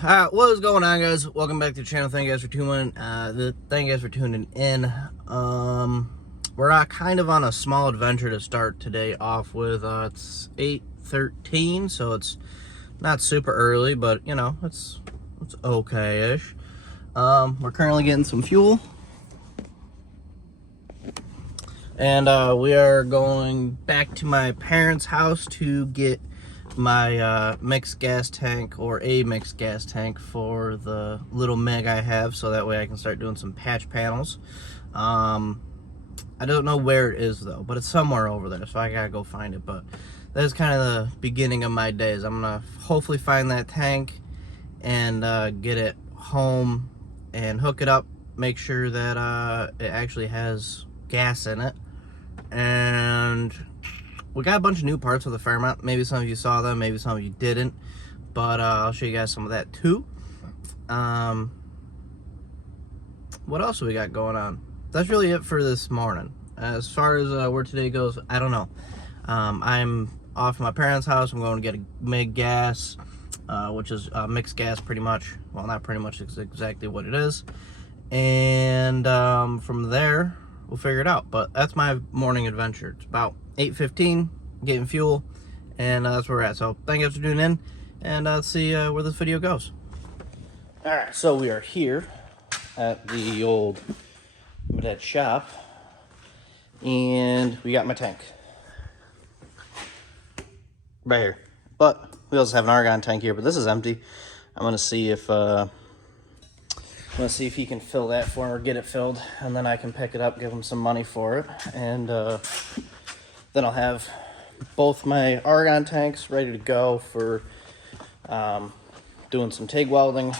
What is going on, guys? Welcome back to the channel. Thank you guys for tuning in. We're kind of on a small adventure to start today off with. It's 8:13, so it's not super early, but you know, it's okay-ish. We're currently getting some fuel, and we are going back to my parents' house to get my mixed gas tank, or a mixed gas tank, for the little Meg I have, so that way I can start doing some patch panels. I don't know where it is though, but it's somewhere over there, so I gotta go find it. But that's kind of the beginning of my days. I'm gonna hopefully find that tank and get it home and hook it up, make sure that it actually has gas in it. And we got a bunch of new parts with the Fairmont. Maybe some of you saw them, maybe some of you didn't, but I'll show you guys some of that too. What else do we got going on? That's really it for this morning. As far as where today goes, I don't know. I'm off at my parents' house. I'm going to get a Meg gas, which is mixed gas pretty much. Well, not pretty much, it's exactly what it is. And from there, we'll figure it out. But that's my morning adventure. It's about 8:15, getting fuel, and that's where we're at. So thank you guys for tuning in, and let's see where this video goes. All right, so we are here at the old Medette shop, and we got my tank right here. But we also have an argon tank here, but this is empty. I'm gonna see if he can fill that for me, or get it filled, and then I can pick it up, give him some money for it, and then I'll have both my argon tanks ready to go for doing some TIG welding.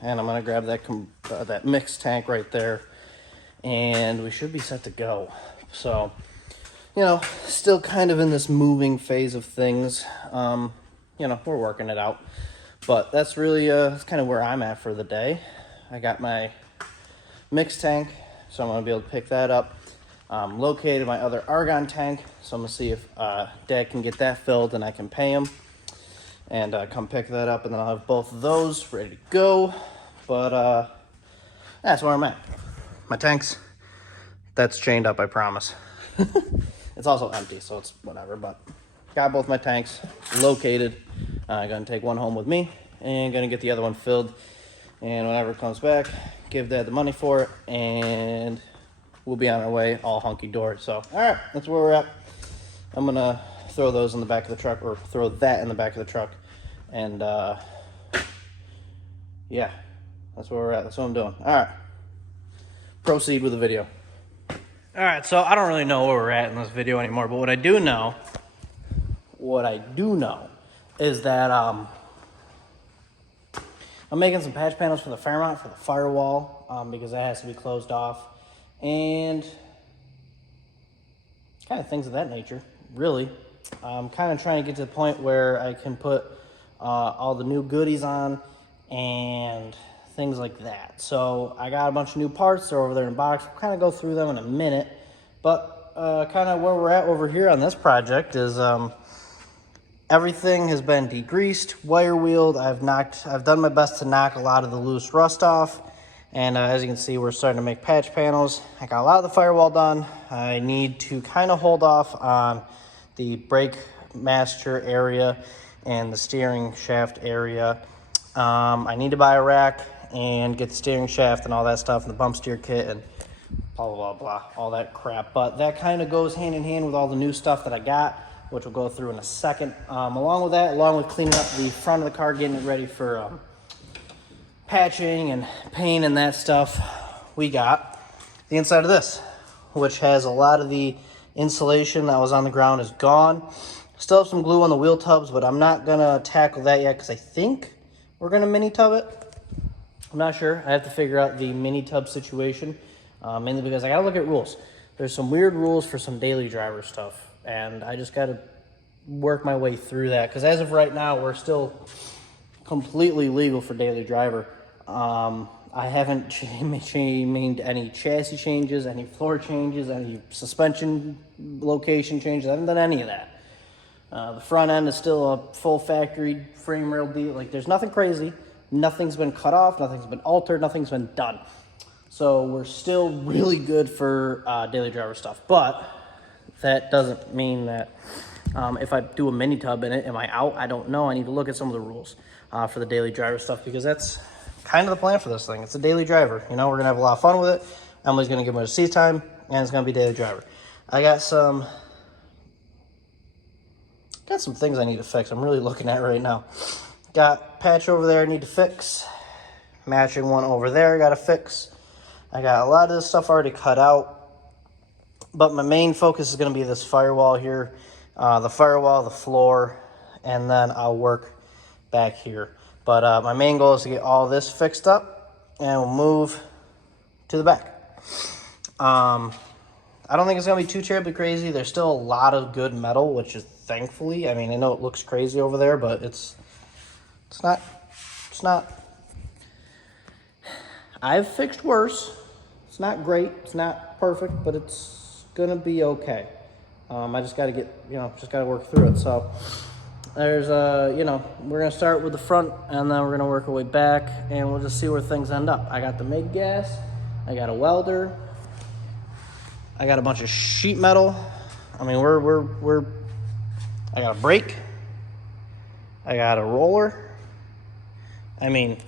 And I'm gonna grab that mixed tank right there, and we should be set to go. So, you know, still kind of in this moving phase of things. You know, we're working it out, but that's really that's kind of where I'm at for the day. I got my mixed tank, so I'm gonna be able to pick that up. Located my other argon tank, so I'm gonna see if Dad can get that filled, and I can pay him and come pick that up, and then I'll have both of those ready to go. But that's where I'm at. My tanks, that's chained up, I promise. It's also empty, so it's whatever, but got both my tanks located. I'm gonna take one home with me and gonna get the other one filled, and whenever it comes back, give Dad the money for it, and we'll be on our way, all hunky-dory. So, all right, that's where we're at. I'm gonna throw those in the back of the truck, or throw that in the back of the truck, and yeah, that's where we're at. That's what I'm doing. All right, proceed with the video. All right, so I don't really know where we're at in this video anymore, but what I do know is that I'm making some patch panels for the Fairmont, for the firewall, because that has to be closed off, and kind of things of that nature, really. I'm kind of trying to get to the point where I can put all the new goodies on and things like that. So I got a bunch of new parts. They're over there in a box. We'll kind of go through them in a minute. But kind of where we're at over here on this project is everything has been degreased, wire wheeled. I've done my best to knock a lot of the loose rust off. And as you can see, we're starting to make patch panels. I got a lot of the firewall done. I need to kind of hold off on the brake master area and the steering shaft area. I need to buy a rack and get the steering shaft and all that stuff, and the bump steer kit and blah, blah, blah, blah, all that crap. But that kind of goes hand in hand with all the new stuff that I got, which we'll go through in a second. Along with that, along with cleaning up the front of the car, getting it ready for patching and paint and that stuff, we got the inside of this, which has a lot of the insulation that was on the ground is gone. Still have some glue on the wheel tubs, but I'm not gonna tackle that yet because I think we're gonna mini tub it. I'm not sure. I have to figure out the mini tub situation, mainly because I gotta look at rules. There's some weird rules for some daily driver stuff, and I just gotta work my way through that, because as of right now, we're still completely legal for daily driver. I haven't made any chassis changes, any floor changes, any suspension location changes. I haven't done any of that. The front end is still a full factory frame rail deal. Like, there's nothing crazy, nothing's been cut off, nothing's been altered, nothing's been done. So we're still really good for daily driver stuff. But that doesn't mean that if I do a mini tub in it, am I out? I don't know. I need to look at some of the rules for the daily driver stuff, because that's kind of the plan for this thing. It's a daily driver. You know, we're going to have a lot of fun with it. Emily's going to give me a seat time, and it's going to be daily driver. I got some things I need to fix. I'm really looking at right now. Got patch over there I need to fix. Matching one over there I got to fix. I got a lot of this stuff already cut out. But my main focus is going to be this firewall here. The firewall, the floor, and then I'll work back here. But my main goal is to get all this fixed up, and we'll move to the back. I don't think it's going to be too terribly crazy. There's still a lot of good metal, which is thankfully, I mean, I know it looks crazy over there, but it's not. I've fixed worse. It's not great. It's not perfect, but it's going to be okay. I just got to get, just got to work through it. So there's, we're going to start with the front, and then we're going to work our way back, and we'll just see where things end up. I got the MIG gas. I got a welder. I got a bunch of sheet metal. I mean, I got a brake. I got a roller. I mean,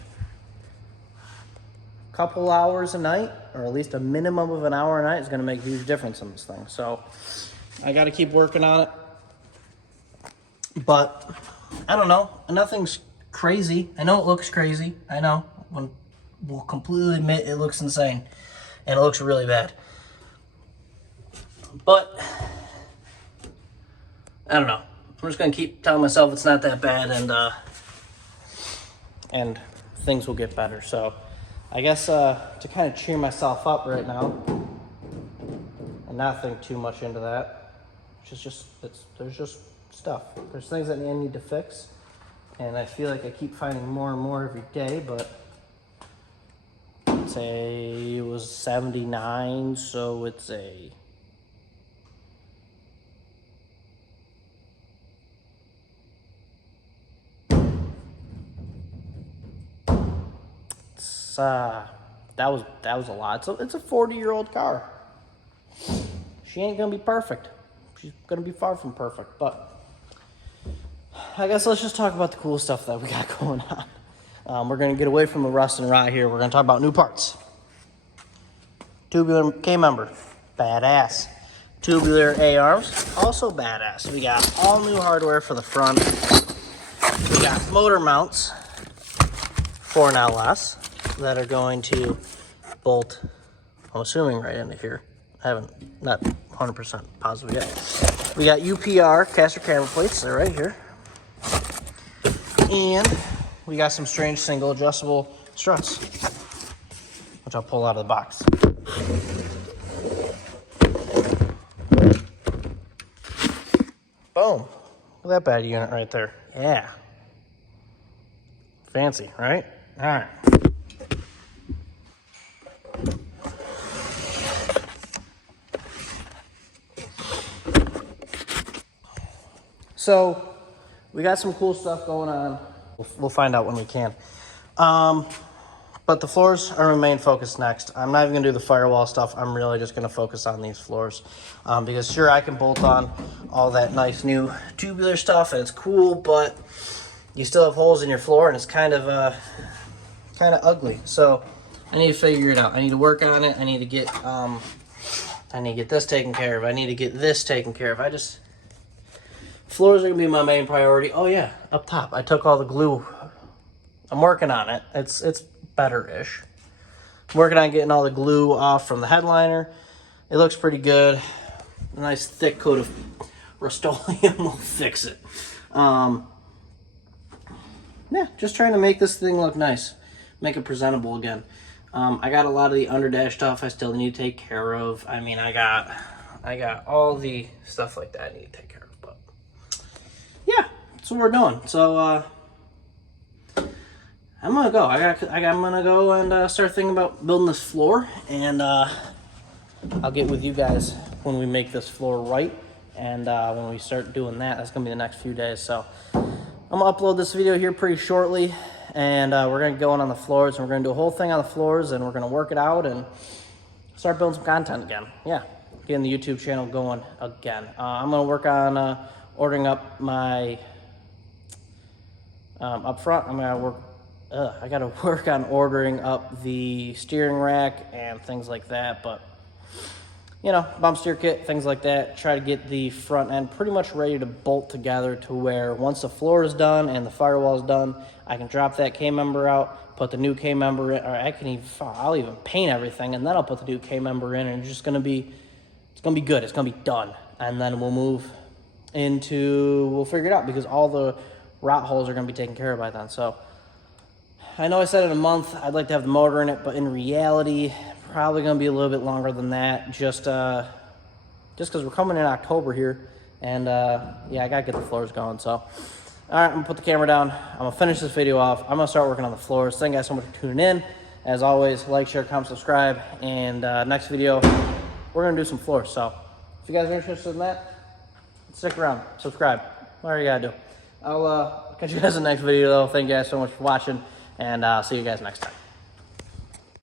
a couple hours a night, or at least a minimum of an hour a night, is going to make a huge difference in this thing. So I got to keep working on it. But I don't know. Nothing's crazy. I know it looks crazy. I know. We'll completely admit it looks insane. And it looks really bad. But I don't know. I'm just going to keep telling myself it's not that bad, and things will get better. So I guess to kind of cheer myself up right now and not think too much into that, there's just stuff. There's things that I need to fix, and I feel like I keep finding more and more every day, but I'd say it was 79, so it's a... that was a lot. So it's a 40-year-old car. She ain't gonna be perfect. She's gonna be far from perfect, but I guess let's just talk about the cool stuff that we got going on. We're gonna get away from the rust and rot here. We're gonna talk about new parts. Tubular K-member, badass. Tubular A-arms, also badass. We got all new hardware for the front. We got motor mounts for an LS that are going to bolt, I'm assuming, right into here. I haven't, not 100% positive yet. We got UPR caster camber plates, they're right here. And we got some strange single adjustable struts, which I'll pull out of the box. Boom. Look at that bad unit right there. Yeah. Fancy, right? All right. So we got some cool stuff going on. We'll find out when we can. But the floors are my main focus next. I'm not even gonna do the firewall stuff. I'm really just gonna focus on these floors. Because sure, I can bolt on all that nice new tubular stuff and it's cool, but you still have holes in your floor and it's kind of ugly. So I need to figure it out. I need to work on it. I need to get this taken care of. I need to get this taken care of. Floors are gonna be my main priority. Oh yeah, up top, I took all the glue. I'm working on it. It's better-ish. I'm working on getting all the glue off from the headliner. It looks pretty good. A nice thick coat of Rust-Oleum will fix it. Yeah, just trying to make this thing look nice. Make it presentable again. I got a lot of the underdash stuff I still need to take care of. I mean, I got all the stuff like that I need to take care of. Yeah, that's what we're doing. So I'm gonna go. I'm gonna go and start thinking about building this floor, and I'll get with you guys when we make this floor right, and when we start doing that. That's gonna be the next few days. So I'm gonna upload this video here pretty shortly, and we're gonna go on the floors, and we're gonna do a whole thing on the floors, and we're gonna work it out and start building some content again. Yeah, getting the YouTube channel going again. I'm gonna work on ordering up my up front. I gotta work on ordering up the steering rack and things like that, but you know, bump steer kit, things like that. Try to get the front end pretty much ready to bolt together to where once the floor is done and the firewall is done, I can drop that K-member out, put the new K-member in, or I'll even paint everything, and then I'll put the new K-member in, and it's gonna be good. It's gonna be done, and then we'll figure it out, because all the rot holes are gonna be taken care of by then. So I know I said in a month I'd like to have the motor in it, but in reality, probably going to be a little bit longer than that, just because we're coming in October here, and yeah, I got to get the floors going. So, all right, I'm going to put the camera down. I'm going to finish this video off. I'm going to start working on the floors. Thank you guys so much for tuning in. As always, like, share, comment, subscribe, and next video, we're going to do some floors. So, if you guys are interested in that, stick around, subscribe, whatever you got to do. I'll catch you guys in the next video, though. Thank you guys so much for watching, and I'll see you guys next time.